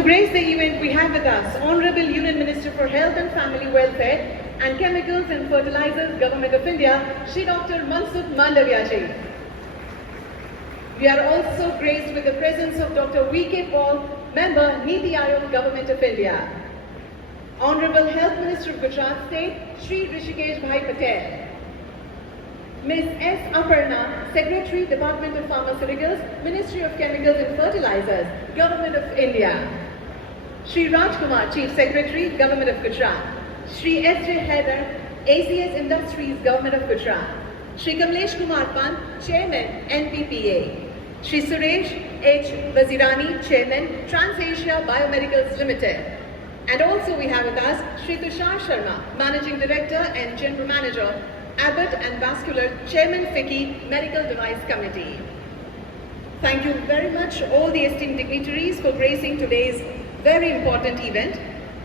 To grace the event, we have with us Honorable Union Minister for Health and Family Welfare and Chemicals and Fertilizers, Government of India, Shri Dr. Mansukh Mandavia ji. We are also graced with the presence of Dr. V.K. Paul, Member, Niti Aayog, Government of India. Honorable Health Minister of Gujarat State, Shri Rishikesh Bhai Patel. Ms. S. Aparna, Secretary, Department of Pharmaceuticals, Ministry of Chemicals and Fertilizers, Government of India. Shri Rajkumar, Chief Secretary, Government of Gujarat. Shri S. J. Haider, ACS Industries, Government of Gujarat. Shri Kamlesh Kumar Pant, Chairman, NPPA. Shri Suresh H. Vazirani, Chairman, TransAsia Biomedicals Limited. And also we have with us Shri Tushar Sharma, Managing Director and General Manager, Abbott and Vascular, Chairman FICCI Medical Device Committee. Thank you very much all the esteemed dignitaries for gracing today's very important event,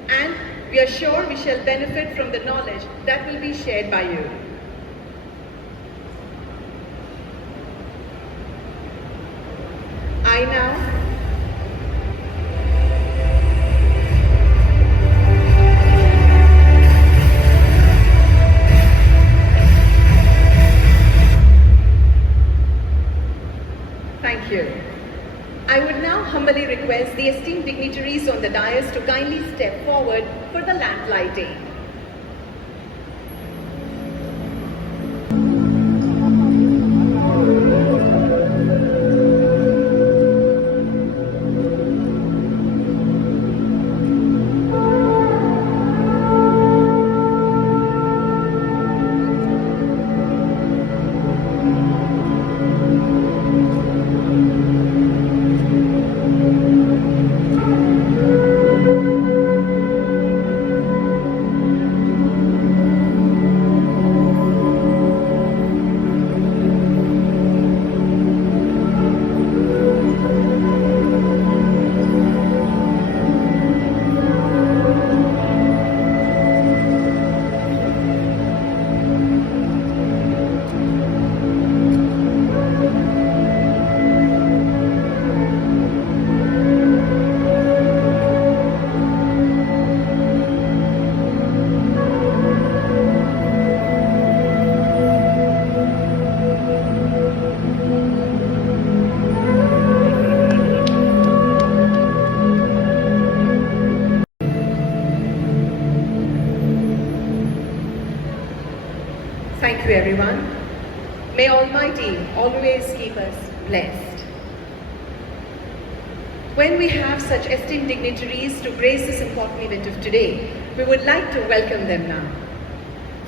and we are sure we shall benefit from the knowledge that will be shared by you. I now Thank you. I would now humbly request the esteemed dignitaries on the dais to kindly step forward for the lamp lighting. Thank you, everyone. May Almighty always keep us blessed. When we have such esteemed dignitaries to grace this important event of today, we would like to welcome them now.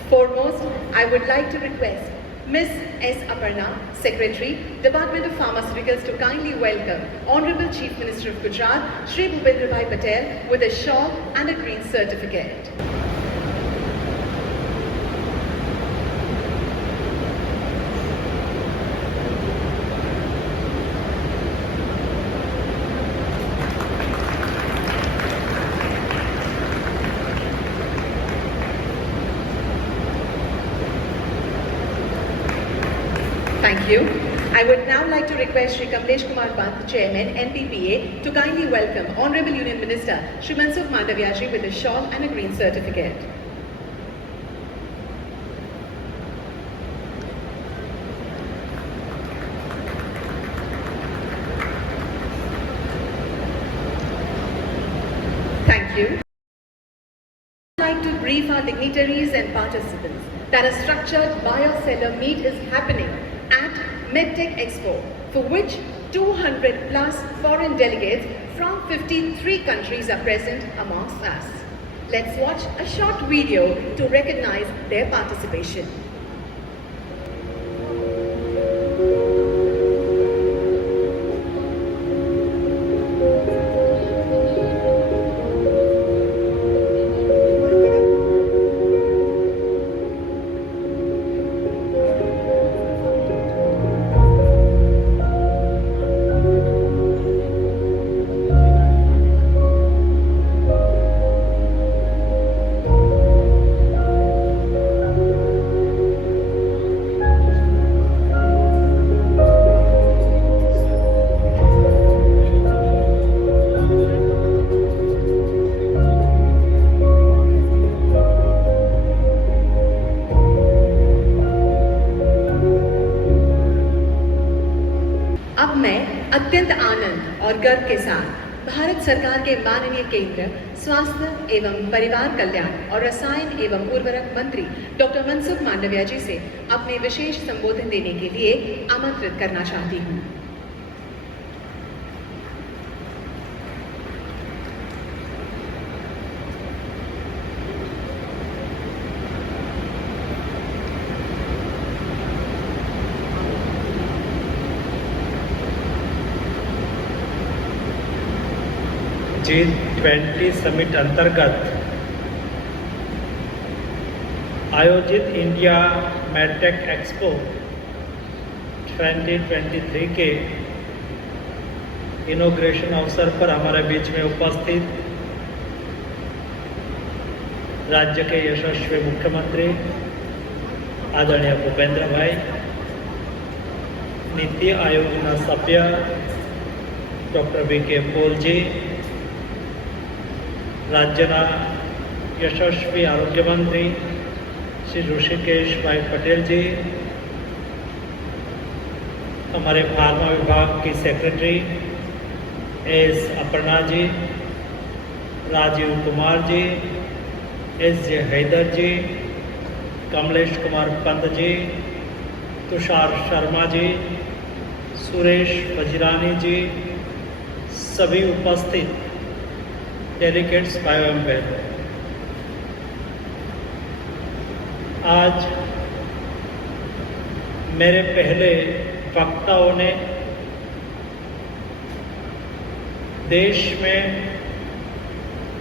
Foremost, I would like to request Ms. S. Aparna, Secretary, Department of Pharmaceuticals, to kindly welcome Honorable Chief Minister of Gujarat, Shri Bhupendra Bhai Patel, with a shawl and a green certificate. Thank you. I would now like to request Shri Kamlesh Kumar Pant, Chairman, NPPA, to kindly welcome Honorable Union Minister Shri Mansukh Mandavia ji with a shawl and a green certificate. Thank you. I would like to brief our dignitaries and participants that a structured buyer-seller meet is happening at MedTech Expo, for which 200 plus foreign delegates from 53 countries are present amongst us. Let's watch a short video to recognize their participation. अब मैं अत्यंत आनंद और गर्व के साथ भारत सरकार के माननीय केंद्र स्वास्थ्य एवं परिवार कल्याण और रसायन एवं उर्वरक मंत्री डॉक्टर मनसुख मांडविया जी से अपने विशेष संबोधन देने के लिए आमंत्रित करना चाहती हूँ। G20 समिट अंतर्गत आयोजित इंडिया मेडटेक एक्सपो 2023 के इनॉग्रेशन अवसर पर हमारे बीच में उपस्थित राज्य के यशस्वी मुख्यमंत्री आदरणीय भूपेंद्र भाई, नीति आयोगના સભ્ય ડૉક્ટર વી.કે. પોલજી, राज्यना यशस्वी आरोग्य मंत्री श्री ऋषिकेश भाई पटेल जी, हमारे फार्मा विभाग की secretary S Aparna ji, Rajiv Kumar ji, SJ. Haider जी, कमलेश कुमार पंत जी, तुषार शर्मा जी, सुरेश वजीरानी जी, सभी उपस्थित डेलीगेट्स भाई एवं बहनों, आज मेरे पहले वक्ताओं ने देश में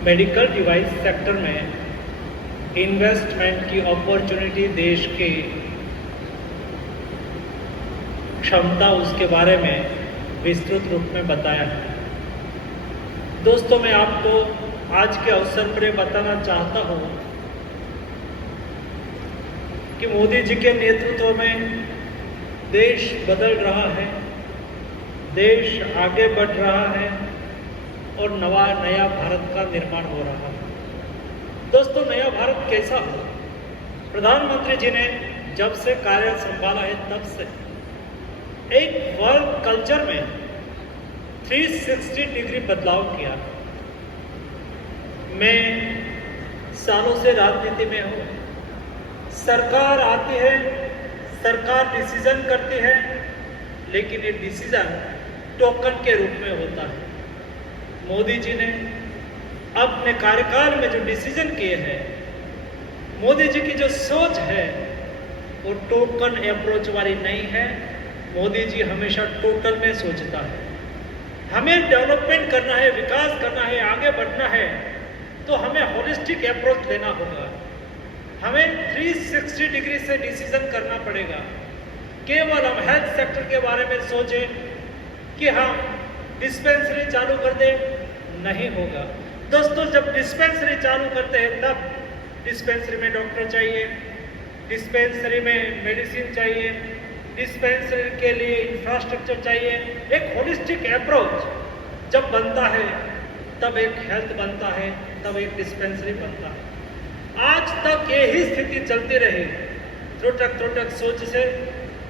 मेडिकल डिवाइस सेक्टर में इन्वेस्टमेंट की अपॉर्चुनिटी, देश की क्षमता, उसके बारे में विस्तृत रूप में बताया है। दोस्तों, मैं आपको आज के अवसर पर बताना चाहता हूं कि मोदी जी के नेतृत्व में देश बदल रहा है, देश आगे बढ़ रहा है और नया भारत का निर्माण हो रहा है। दोस्तों, नया भारत कैसा हो? प्रधानमंत्री जी ने जब से कार्य संभाला है तब से एक वर्क कल्चर में 360 डिग्री बदलाव किया। मैं सालों से राजनीति में हूँ। सरकार आती है, सरकार डिसीजन करती है, लेकिन ये डिसीजन टोकन के रूप में होता है। मोदी जी ने अपने कार्यकाल में जो डिसीजन किए हैं, मोदी जी की जो सोच है वो टोकन अप्रोच वाली नहीं है। मोदी जी हमेशा टोटल में सोचता है। हमें डेवलपमेंट करना है, विकास करना है, आगे बढ़ना है, तो हमें होलिस्टिक अप्रोच लेना होगा। हमें 360 डिग्री से डिसीजन करना पड़ेगा। केवल हम हेल्थ सेक्टर के बारे में सोचें कि हम डिस्पेंसरी चालू कर दें, नहीं होगा। दोस्तों, जब डिस्पेंसरी चालू करते हैं तब डिस्पेंसरी में डॉक्टर चाहिए, डिस्पेंसरी में मेडिसिन चाहिए, डिस्पेंसरी के लिए इंफ्रास्ट्रक्चर चाहिए। एक होलिस्टिक अप्रोच जब बनता है तब एक हेल्थ बनता है, तब एक डिस्पेंसरी बनता है। आज तक यही स्थिति चलती रही, त्रुटक सोच से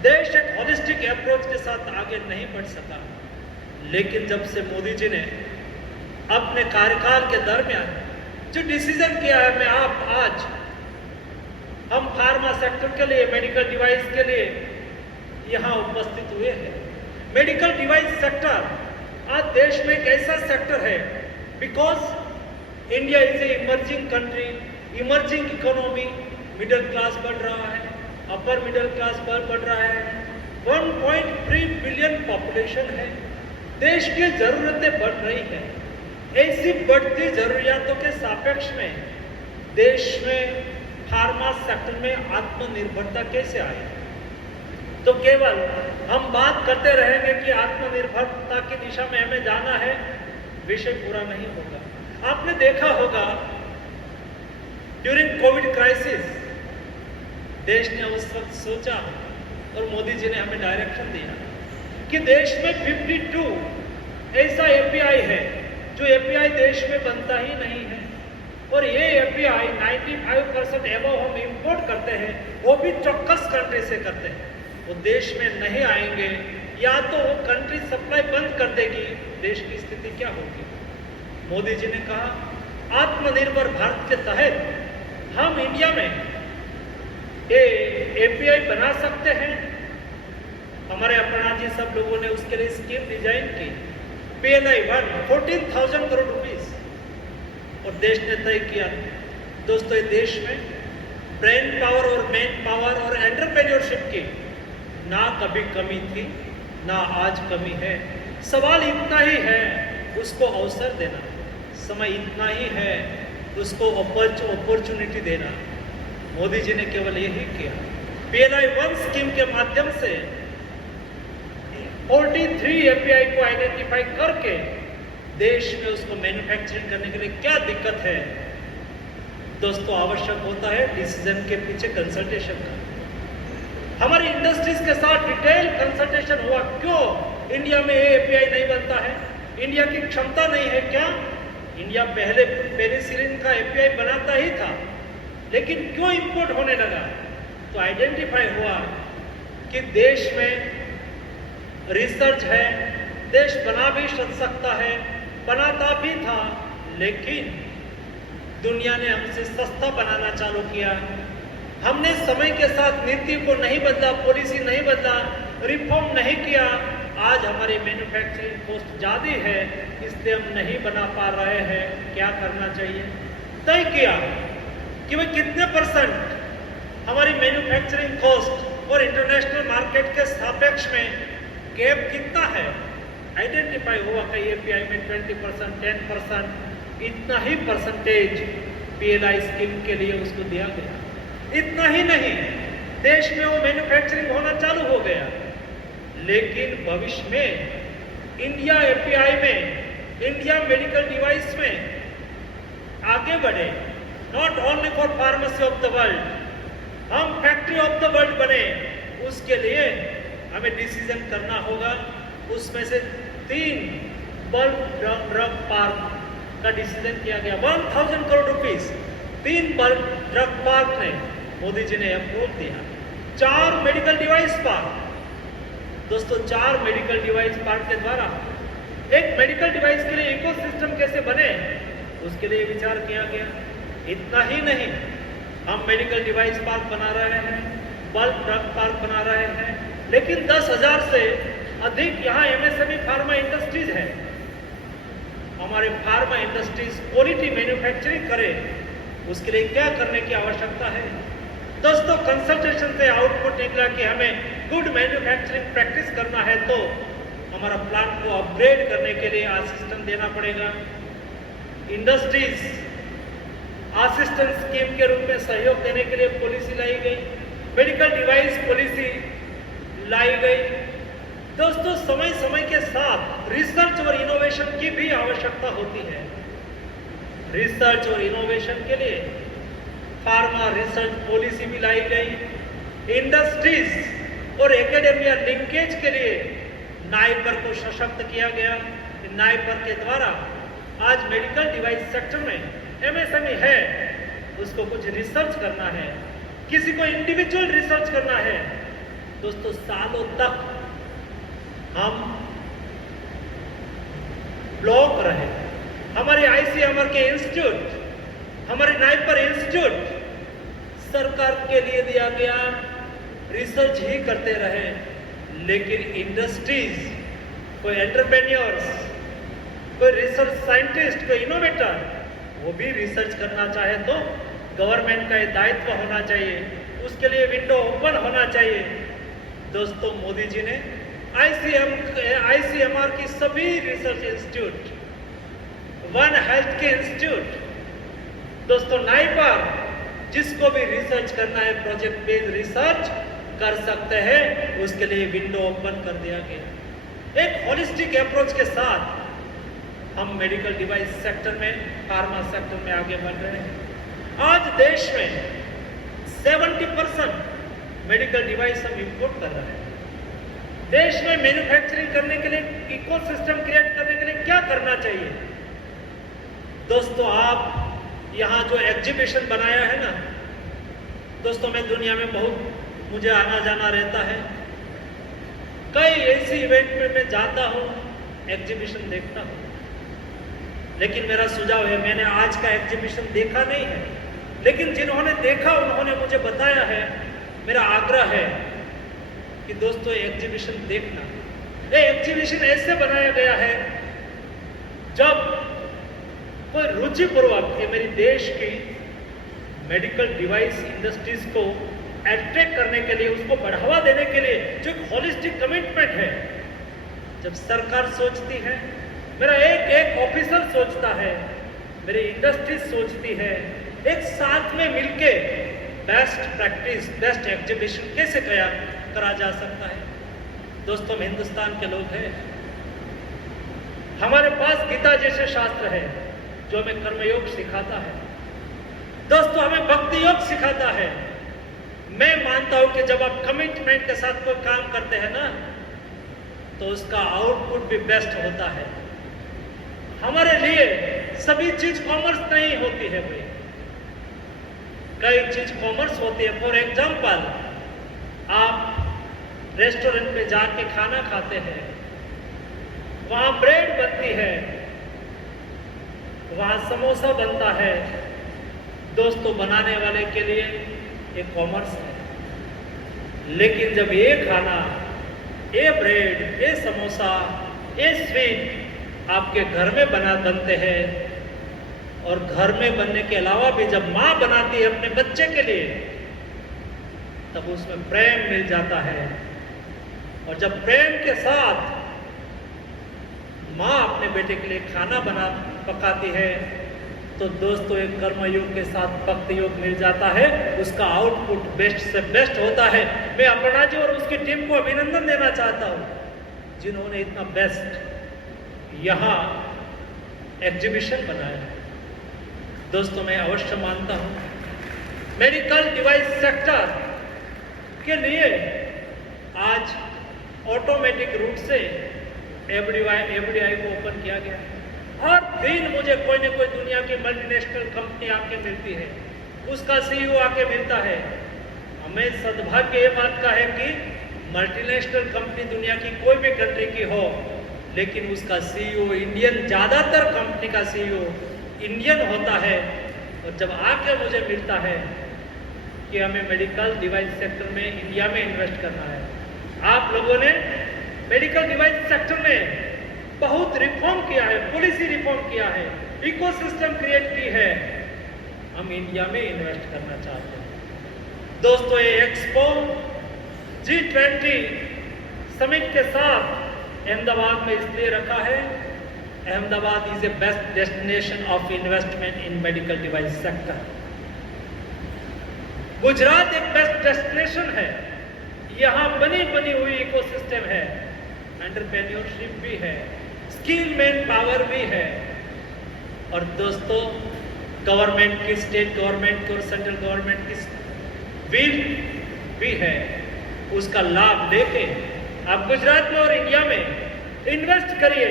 देश एक होलिस्टिक अप्रोच के साथ आगे नहीं बढ़ सका। लेकिन जब से मोदी जी ने अपने कार्यकाल के दरमियान जो डिसीजन किया है, मैं आप आज हम फार्मा सेक्टर के लिए, मेडिकल डिवाइस के लिए यहाँ उपस्थित हुए हैं। मेडिकल डिवाइस सेक्टर आज देश में एक ऐसा सेक्टर है, because India is a emerging country, emerging economy, middle class बढ़ रहा है, अपर मिडिल क्लास बढ़ रहा है, 1.3 बिलियन पॉपुलेशन है, देश की जरूरतें बढ़ रही है। ऐसी बढ़ती जरूरियातों के सापेक्ष में देश में फार्मा सेक्टर में आत्मनिर्भरता कैसे आए? तो केवल हम बात करते रहेंगे कि आत्मनिर्भरता की दिशा में हमें जाना है, विषय पूरा नहीं होगा। आपने देखा होगा ड्यूरिंग कोविड क्राइसिस देश ने उस वक्त सोचा और मोदी जी ने हमें डायरेक्शन दिया कि देश में 52 ऐसा एपीआई है जो एपीआई देश में बनता ही नहीं है, और ये एपीआई 95% एबव हम इंपोर्ट करते हैं, वो भी चौक्कस कंट्री से करते हैं। वो देश में नहीं आएंगे या तो वो कंट्री सप्लाई बंद कर देगी, देश की स्थिति क्या होगी। मोदी जी ने कहा आत्मनिर्भर भारत के तहत हम इंडिया में एपीआई बना सकते हैं। हमारे अपर्णा जी सब लोगों ने उसके लिए स्कीम डिजाइन की, PLI 14,000 करोड़ रुपीस, और देश ने तय किया। दोस्तों, देश में ब्रेन पावर और मैन पावर और एंटरप्रेन्योरशिप की ना कभी कमी थी, ना आज कमी है। सवाल इतना ही है, उसको अवसर देना। समय इतना ही है, उसको अपॉर्चुनिटी देना। मोदी जी ने केवल यही किया। PLI 1 स्कीम के माध्यम से 43 एपीआई को आइडेंटिफाई करके देश में उसको मैन्युफैक्चरिंग करने के लिए क्या दिक्कत है। दोस्तों, आवश्यक होता है डिसीजन के पीछे कंसल्टेशन का। हमारी इंडस्ट्रीज के साथ डिटेल कंसल्टेशन हुआ। क्यों इंडिया में एपीआई नहीं बनता है? इंडिया की क्षमता नहीं है क्या? इंडिया पहले पेनिसिलिन का एपीआई बनाता ही था, लेकिन क्यों इंपोर्ट होने लगा? तो आइडेंटिफाई हुआ कि देश में रिसर्च है, देश बना भी सकता है, बनाता भी था, लेकिन दुनिया ने हमसे सस्ता बनाना चालू किया। हमने समय के साथ नीति को नहीं बदला, पॉलिसी नहीं बदला, रिफॉर्म नहीं किया। आज हमारी मैन्युफैक्चरिंग कॉस्ट ज़्यादा है, इसलिए हम नहीं बना पा रहे हैं। क्या करना चाहिए? तय किया कि भाई कितने % हमारी मैन्युफैक्चरिंग कॉस्ट और इंटरनेशनल मार्केट के सापेक्ष में गैप कितना है। आइडेंटिफाई हुआ कि एपीआई में 20%, 10%, इतना ही परसेंटेज PLI स्कीम के लिए उसको दिया गया। इतना ही नहीं, देश में वो मैन्युफैक्चरिंग होना चालू हो गया। लेकिन भविष्य में इंडिया एपीआई में, इंडिया मेडिकल डिवाइस में आगे बढ़े। Not only for pharmacy of the world, हम फैक्ट्री ऑफ द वर्ल्ड बने। उसके लिए हमें डिसीजन करना होगा। उसमें से 3 बल्क ड्रग पार्क का डिसीजन किया गया। 1000 crore rupees 3 bulk drug park ने मोदी जी ने अप्रूव दिया। 4 मेडिकल डिवाइस पार्क। दोस्तों, 4 मेडिकल डिवाइस पार्क के द्वारा एक मेडिकल डिवाइस के लिए इकोसिस्टम कैसे बने, उसके लिए विचार किया गया। इतना ही नहीं, हम मेडिकल डिवाइस पार्क बना रहे हैं, बल्क ड्रग पार्क बना रहे हैं, लेकिन 10,000 से अधिक यहाँ MSME फार्मा इंडस्ट्रीज है। हमारे फार्मा इंडस्ट्रीज क्वालिटी मैन्युफैक्चरिंग करे, उसके लिए क्या करने की आवश्यकता है। दोस्तों, कंसल्टेशन से आउटपुट निकला कि हमें गुड मैन्युफैक्चरिंग प्रैक्टिस करना है, तो हमारा प्लांट को अपग्रेड करने के लिए असिस्टेंस देना पड़ेगा। इंडस्ट्रीज असिस्टेंस स्कीम के रूप में सहयोग देने के लिए पॉलिसी लाई गई, मेडिकल डिवाइस पॉलिसी लाई गई। दोस्तों, समय समय के साथ रिसर्च और इनोवेशन की भी आवश्यकता होती है। रिसर्च और इनोवेशन के लिए फार्मा रिसर्च पॉलिसी भी लाई गई। इंडस्ट्रीज और एकेडेमिया लिंकेज के लिए नाइपर को सशक्त किया गया। नाइपर के द्वारा आज मेडिकल डिवाइस सेक्टर में MSME है, उसको कुछ रिसर्च करना है, किसी को इंडिविजुअल रिसर्च करना है। दोस्तों, सालों तक हम ब्लॉक रहे। हमारे ICMR के इंस्टीट्यूट, हमारे नाइपर इंस्टीट्यूट सरकार के लिए दिया गया, रिसर्च ही करते रहे, लेकिन इंडस्ट्रीज, कोई एंटरप्रेन्योर्स, कोई रिसर्च साइंटिस्ट, कोई इनोवेटर, वो भी रिसर्च करना चाहे तो गवर्नमेंट का ये दायित्व होना चाहिए, उसके लिए विंडो ओपन होना चाहिए। दोस्तों, मोदी जी ने ICMR की सभी रिसर्च इंस्टीट्यूट, वन हेल्थ के इंस्टीट्यूट, दोस्तों नाइपर, जिसको भी रिसर्च करना है प्रोजेक्ट बेस्ड रिसर्च कर सकते हैं, उसके लिए विंडो ओपन कर दिया गया। एक होलिस्टिक अप्रोच के साथ हम मेडिकल डिवाइस सेक्टर में, फार्मा सेक्टर में आगे बढ़ रहे हैं। आज देश में 70% मेडिकल डिवाइस हम इंपोर्ट कर रहे हैं। देश में मैन्युफैक्चरिंग करने के लिए, इकोसिस्टम क्रिएट करने के लिए क्या करना चाहिए। दोस्तों, आप यहाँ जो एग्जीबिशन बनाया है ना, दोस्तों मैं दुनिया में बहुत, मुझे आना जाना रहता है, कई ऐसी इवेंट में मैं जाता हूँ, एग्जीबिशन देखता हूँ, लेकिन मेरा सुझाव है, मैंने आज का एग्जीबिशन देखा नहीं है, लेकिन जिन्होंने देखा उन्होंने मुझे बताया है, मेरा आग्रह है कि दोस्तों एग्जीबिशन देखना। ये एग्जीबिशन ऐसे बनाया गया है जब कोई रुचिपूर्वक ये मेरी देश की मेडिकल डिवाइस इंडस्ट्रीज को अट्रैक्ट करने के लिए, उसको बढ़ावा देने के लिए जो एक होलिस्टिक कमिटमेंट है, जब सरकार सोचती है, मेरा एक एक ऑफिसर सोचता है, मेरी इंडस्ट्रीज सोचती है, एक साथ में मिलके बेस्ट प्रैक्टिस, बेस्ट एग्जीबिशन कैसे करा जा सकता है। दोस्तों, हम हिंदुस्तान के लोग हैं, हमारे पास गीता जैसे शास्त्र है जो हमें कर्मयोग सिखाता है, दोस्तों हमें भक्ति योग सिखाता है। मैं मानता हूं कि जब आप कमिटमेंट के साथ कोई काम करते हैं ना, तो उसका आउटपुट भी बेस्ट होता है। हमारे लिए सभी चीज कॉमर्स नहीं होती है भाई, कई चीज कॉमर्स होती है। फॉर एग्जाम्पल, आप रेस्टोरेंट पे जाके खाना खाते हैं, वहां ब्रेड बनती है, वहां समोसा बनता है, दोस्तों बनाने वाले के लिए एक कॉमर्स है। लेकिन जब ये खाना, ये ब्रेड, ये समोसा, ये स्वीट आपके घर में बनते हैं, और घर में बनने के अलावा भी जब माँ बनाती है अपने बच्चे के लिए, तब उसमें प्रेम मिल जाता है। और जब प्रेम के साथ माँ अपने बेटे के लिए खाना पकाती है, तो दोस्तों एक कर्मयोग के साथ भक्ति योग मिल जाता है, उसका आउटपुट बेस्ट से बेस्ट होता है। मैं अपर्णा जी और उसकी टीम को अभिनंदन देना चाहता हूं, जिन्होंने इतना बेस्ट यहाँ एग्जीबिशन बनाया है। दोस्तों, मैं अवश्य मानता हूं मेडिकल डिवाइस सेक्टर के लिए आज ऑटोमेटिक रूप से एफडीआई को ओपन किया गया है। हर दिन मुझे कोई न कोई दुनिया की मल्टीनेशनल कंपनी आके मिलती है, उसका सीईओ आके मिलता है। हमें सद्भाग्य ये बात का है कि मल्टीनेशनल कंपनी दुनिया की कोई भी कंट्री की हो, लेकिन उसका सीईओ इंडियन, ज्यादातर कंपनी का सीईओ इंडियन होता है। और जब आके मुझे मिलता है कि हमें मेडिकल डिवाइस सेक्टर में इंडिया में इन्वेस्ट करना है, आप लोगों ने मेडिकल डिवाइस सेक्टर में बहुत रिफॉर्म किया है, पॉलिसी रिफॉर्म किया है, इकोसिस्टम क्रिएट की है, हम इंडिया में इन्वेस्ट करना चाहते हैं। दोस्तों, ये एक्सपो G20 समिट के साथ अहमदाबाद में इसलिए रखा है, Ahmedabad is a best destination of investment in medical device sector. Gujarat एक बेस्ट डेस्टिनेशन है, यहाँ बनी हुई इकोसिस्टम है, एंटरप्रेन्योरशिप भी है, स्किल मैन पावर भी है, और दोस्तों गवर्नमेंट की, स्टेट गवर्नमेंट की और सेंट्रल गवर्नमेंट की विल भी है। उसका लाभ लेके आप गुजरात में और इंडिया में इन्वेस्ट करिए,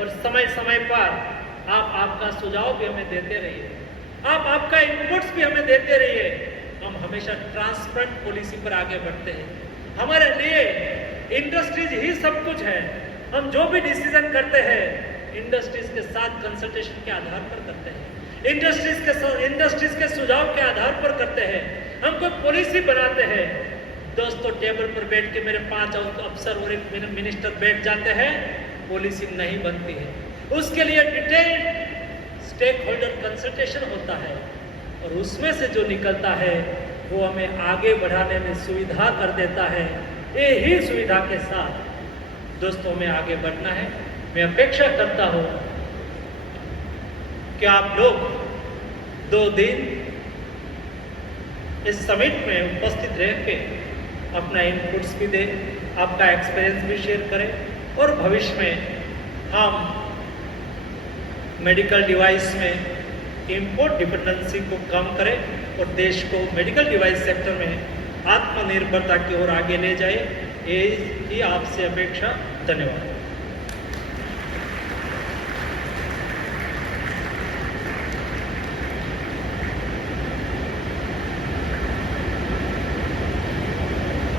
और समय समय पर आप आपका सुझाव भी हमें देते रहिए, आप आपका इनपुट्स भी हमें देते रहिए। हम हमेशा ट्रांसपेरेंट पॉलिसी पर आगे बढ़ते हैं। हमारे लिए इंडस्ट्रीज ही सब कुछ है। हम जो भी डिसीजन करते हैं इंडस्ट्रीज के साथ कंसल्टेशन के आधार पर करते हैं, इंडस्ट्रीज के सुझाव के आधार पर करते हैं। हम कोई पॉलिसी बनाते हैं, दोस्तों टेबल पर बैठ के मेरे 5 अफसर और एक मिनिस्टर बैठ जाते हैं, पॉलिसी नहीं बनती है। उसके लिए डिटेल्ड स्टेक होल्डर कंसल्टेशन होता है, और उसमें से जो निकलता है वो हमें आगे बढ़ाने में सुविधा कर देता है। यही सुविधा के साथ दोस्तों में आगे बढ़ना है। मैं अपेक्षा करता हूं कि आप लोग 2 दिन इस समिट में उपस्थित रह के अपना इनपुट्स भी दें, आपका एक्सपीरियंस भी शेयर करें, और भविष्य में हम मेडिकल डिवाइस में इंपोर्ट डिपेंडेंसी को कम करें और देश को मेडिकल डिवाइस सेक्टर में आत्मनिर्भरता की ओर आगे ले जाए, ये ही आपसे अपेक्षा। धन्यवाद।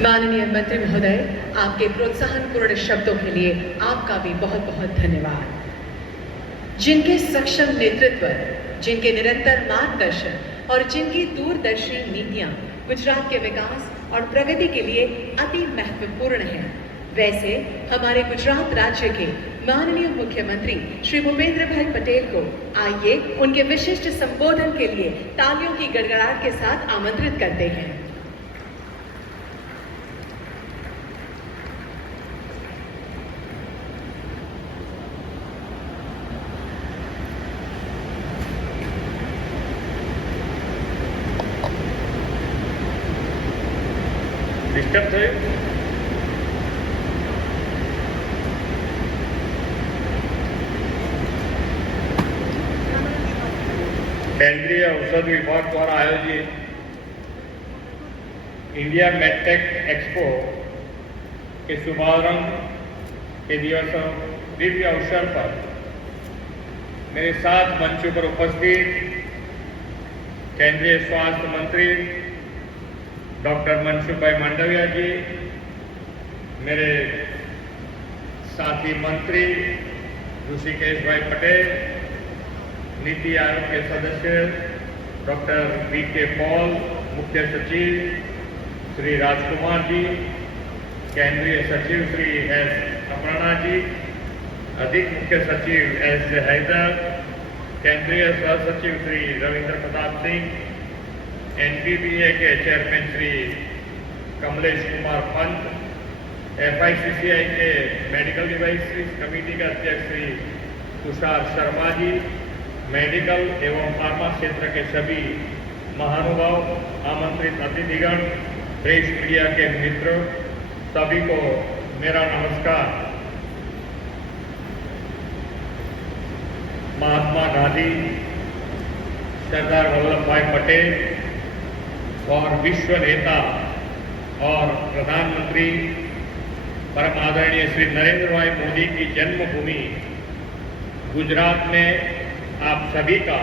माननीय मंत्री महोदय, आपके प्रोत्साहनपूर्ण शब्दों के लिए आपका भी बहुत बहुत धन्यवाद। जिनके सक्षम नेतृत्व, जिनके निरंतर मार्गदर्शन और जिनकी दूरदर्शी नीतियां गुजरात के विकास और प्रगति के लिए अति महत्वपूर्ण हैं, वैसे हमारे गुजरात राज्य के माननीय मुख्यमंत्री श्री भूपेंद्र भाई पटेल को आइए उनके विशिष्ट संबोधन के लिए तालियों की गड़गड़ाहट के साथ आमंत्रित करते हैं। डिस्टर्ब થયું? केंद्रीय औषध विभाग द्वारा आयोजित इंडिया मेडटेक एक्सपो के शुभारंभ के दिव्य अवसर पर मेरे साथ मंच पर उपस्थित केंद्रीय स्वास्थ्य मंत्री डॉक्टर मनसुख भाई मांडविया जी, मेरे साथी मंत्री ऋषिकेश भाई पटेल, नीति आयोग के सदस्य डॉक्टर वी.के. पॉल, मुख्य सचिव श्री राजकुमार जी, केंद्रीय सचिव श्री एस. अपर्णा जी, अधिक मुख्य सचिव एस. हैदर, केंद्रीय सह सचिव श्री रविंद्र प्रताप सिंह, एनपीपीए के चेयरमैन श्री कमलेश कुमार पंत, FICCI के मेडिकल डिवाइसेस कमेटी के अध्यक्ष श्री तुषार शर्मा जी, मेडिकल एवं फार्मा क्षेत्र के सभी महानुभाव, आमंत्रित अतिथिगण, प्रेस मीडिया के मित्र, सभी को मेरा नमस्कार। महात्मा गांधी, सरदार वल्लभ भाई पटेल और विश्व नेता और प्रधानमंत्री परम आदरणीय श्री नरेंद्र भाई मोदी की जन्मभूमि गुजरात में आप सभी का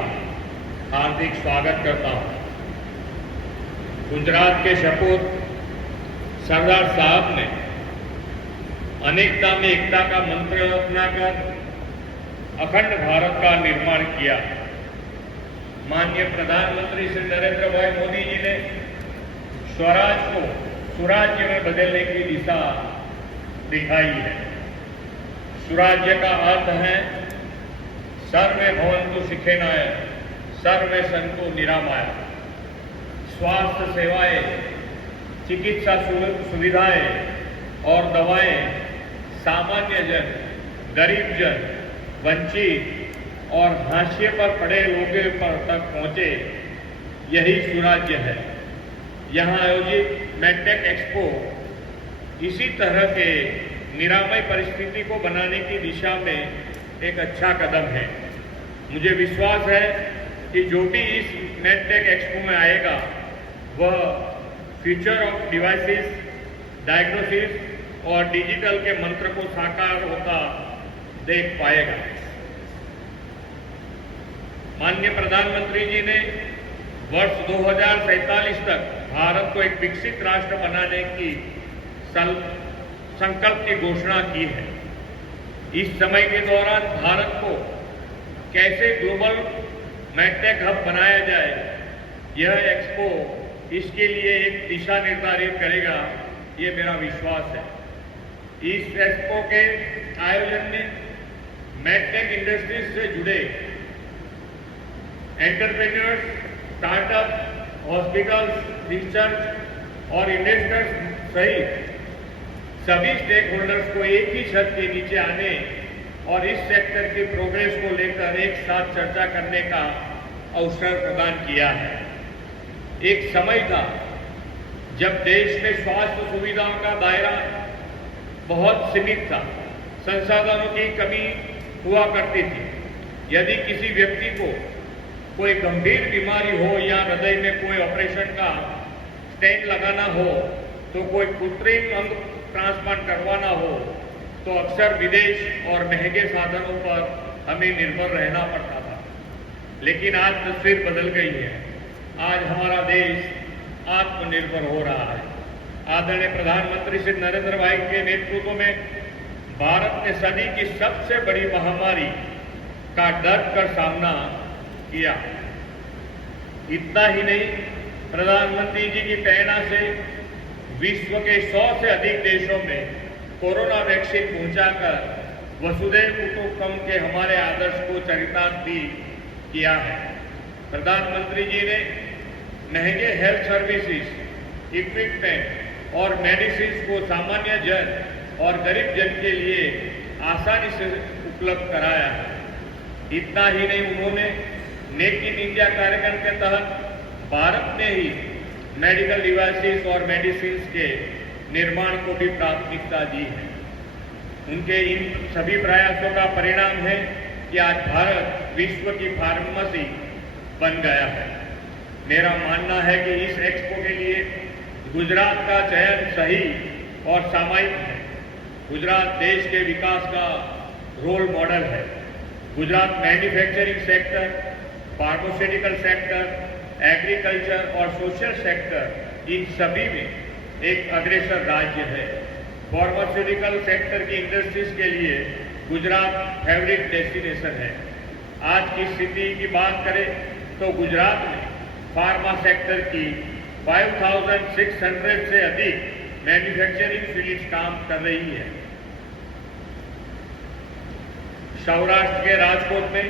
हार्दिक स्वागत करता हूं। गुजरात के शपूत सरदार साहब ने अनेकता में एकता का मंत्र अपनाकर अखंड भारत का निर्माण किया। माननीय प्रधानमंत्री श्री नरेंद्र भाई मोदी जी ने स्वराज को सुराज्य में बदलने की दिशा दिखाई है। सुराज्य का अर्थ है सर्वे भवन्तु सुखिनः, सर्वे सन्तु निरामया। स्वास्थ्य सेवाएं, चिकित्सा सुविधाएं और दवाएं सामान्य जन, गरीब जन, वंचित और हाशिए पर पड़े लोगों पर तक पहुंचे, यही सुराज्य है। यहाँ आयोजित मेडटेक एक्सपो इसी तरह के निरामय परिस्थिति को बनाने की दिशा में एक अच्छा कदम है। मुझे विश्वास है कि जो भी इस मेडटेक एक्सपो में आएगा वह फ्यूचर ऑफ डिवाइसेस, डायग्नोसिस और डिजिटल के मंत्र को साकार होता देख पाएगा। माननीय प्रधानमंत्री जी ने वर्ष 2047 तक भारत को एक विकसित राष्ट्र बनाने की संकल्प की घोषणा की है। इस समय के दौरान भारत को कैसे ग्लोबल मेडटेक हब बनाया जाए, यह एक्सपो इसके लिए एक दिशा निर्धारित करेगा, ये मेरा विश्वास है। इस एक्सपो के आयोजन में मेडटेक इंडस्ट्रीज से जुड़े एंटरप्रेन्योर्स, स्टार्टअप, हॉस्पिटल्स, रिसर्च और इन्वेस्टर्स सहित सभी स्टेक होल्डर्स को एक ही छत के नीचे आने और इस सेक्टर की प्रोग्रेस को लेकर एक साथ चर्चा करने का अवसर प्रदान किया है। एक समय था जब देश में स्वास्थ्य सुविधाओं का दायरा बहुत सीमित था, संसाधनों की कमी हुआ करती थी। यदि किसी व्यक्ति को कोई गंभीर बीमारी हो या हृदय में कोई ऑपरेशन का स्टेंट लगाना हो, तो कोई कृत्रिम अंग ट्रांसप्लांट करवाना हो, तो अक्सर विदेश और महंगे साधनों पर हमें निर्भर रहना पड़ता था। लेकिन आज तस्वीर बदल गई है। आज हमारा देश आत्मनिर्भर हो रहा है। आदरणीय प्रधानमंत्री श्री नरेंद्र भाई के नेतृत्व में भारत ने सदी की सबसे बड़ी महामारी का डट कर सामना किया। इतना ही नहीं, प्रधानमंत्री जी की प्रेरणा से विश्व के 100 से अधिक देशों में कोरोना वैक्सीन पहुंचाकर वसुधैव कुटुंबकम के हमारे आदर्श को चरितार्थ भी किया है। प्रधानमंत्री जी ने महंगे हेल्थ सर्विसेज, इक्विपमेंट और मेडिसिन को सामान्य जन और गरीब जन के लिए आसानी से उपलब्ध कराया है। इतना ही नहीं, उन्होंने मेक इन इंडिया कार्यक्रम के तहत भारत में ही मेडिकल डिवाइसेस और मेडिसिन के निर्माण को भी प्राथमिकता दी है। उनके इन सभी प्रयासों का परिणाम है कि आज भारत विश्व की फार्मेसी बन गया है। मेरा मानना है कि इस एक्सपो के लिए गुजरात का चयन सही और सामयिक है। गुजरात देश के विकास का रोल मॉडल है। Gujarat manufacturing sector, pharmaceutical sector, agriculture और सोशल सेक्टर, इन सभी में एक अग्रसर राज्य है। फार्मास्यूटिकल सेक्टर की इंडस्ट्रीज के लिए गुजरात फेवरेट डेस्टिनेशन है। आज की स्थिति की बात करें तो गुजरात में फार्मा सेक्टर की 5,600 से अधिक मैन्युफैक्चरिंग यूनिट्स काम कर रही है। सौराष्ट्र के राजकोट में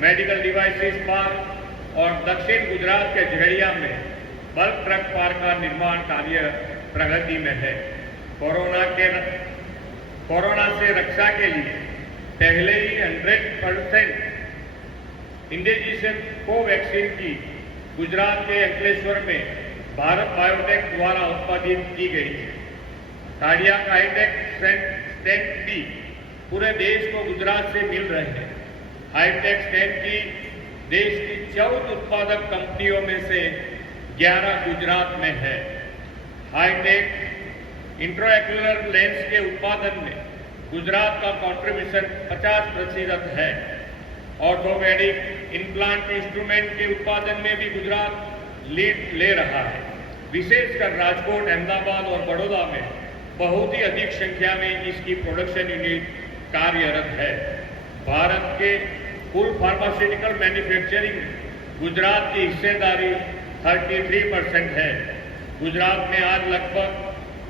मेडिकल डिवाइसेस पार्क और दक्षिण गुजरात के झेड़िया में बल्क ट्रक पार्क का निर्माण कार्य प्रगति में है। कोरोना से रक्षा के लिए पहले ही 100% इंडिजीनियस कोवैक्सीन की गुजरात के अंकलेश्वर में भारत बायोटेक द्वारा उत्पादित की गई है। कार्डियक हाईटेक स्टेंट भी पूरे देश को गुजरात से मिल रहे हैं। हाईटेक स्टेंट की देश की 14 उत्पादक कंपनियों में से 11 गुजरात में है। हाईटेक इंट्राओक्युलर लेंस के उत्पादन में गुजरात का कंट्रीब्यूशन 50% है। ऑर्थोपेडिक इम्प्लांट इंस्ट्रूमेंट के उत्पादन में भी गुजरात लीड ले रहा है। विशेषकर राजकोट, अहमदाबाद और बड़ौदा में बहुत ही अधिक संख्या में इसकी प्रोडक्शन यूनिट कार्यरत है। भारत के कुल फार्मास्यूटिकल मैन्युफैक्चरिंग में गुजरात की हिस्सेदारी 33% है। गुजरात में आज लगभग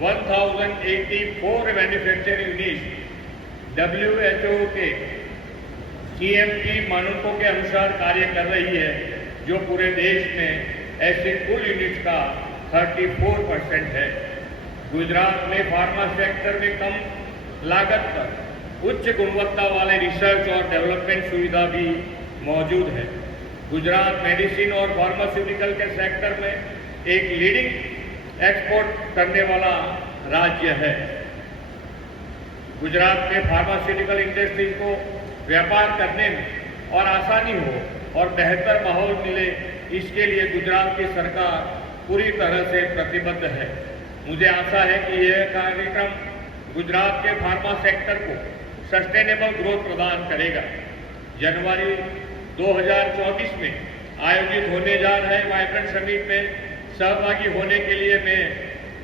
1084 मैन्युफैक्चरिंग यूनिट WHO के GMP मानकों के अनुसार कार्य कर रही है, जो पूरे देश में ऐसे कुल यूनिट का 34% है। गुजरात में फार्मा सेक्टर में कम लागत पर उच्च गुणवत्ता वाले रिसर्च और डेवलपमेंट सुविधा भी मौजूद है। गुजरात मेडिसिन और फार्मास्यूटिकल के सेक्टर में एक लीडिंग एक्सपोर्ट करने वाला राज्य है। गुजरात में फार्मास्यूटिकल इंडस्ट्रीज को व्यापार करने में और आसानी हो और बेहतर माहौल मिले, इसके लिए गुजरात की सरकार पूरी तरह से प्रतिबद्ध है। मुझे आशा है कि यह कार्यक्रम गुजरात के फार्मा सेक्टर को सस्टेनेबल ग्रोथ प्रदान करेगा। जनवरी 2024 में आयोजित होने जा रहे वाइब्रेंट समिट में सहभागी होने के लिए मैं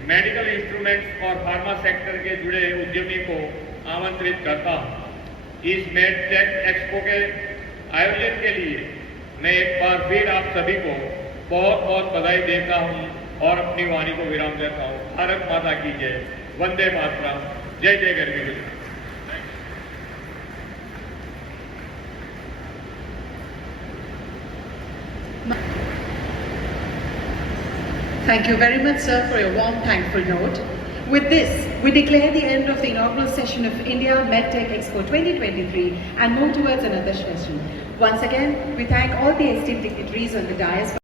मेडिकल इंस्ट्रूमेंट्स और फार्मा सेक्टर के जुड़े उद्यमी को आमंत्रित करता हूं। इस मेडटेक एक्सपो के आयोजन के लिए मैं एक बार फिर आप सभी को बहुत बहुत बधाई देता हूं और अपनी वाणी को विराम देता हूं। भारत माता की जय, वंदे मातरम, जय जय Garvi Gujarat. Thank you very much, sir, for your warm, thankful note. With this, we declare the end of the inaugural session of India MedTech Expo 2023 and move towards another session. Once again, we thank all the esteemed dignitaries on the dais.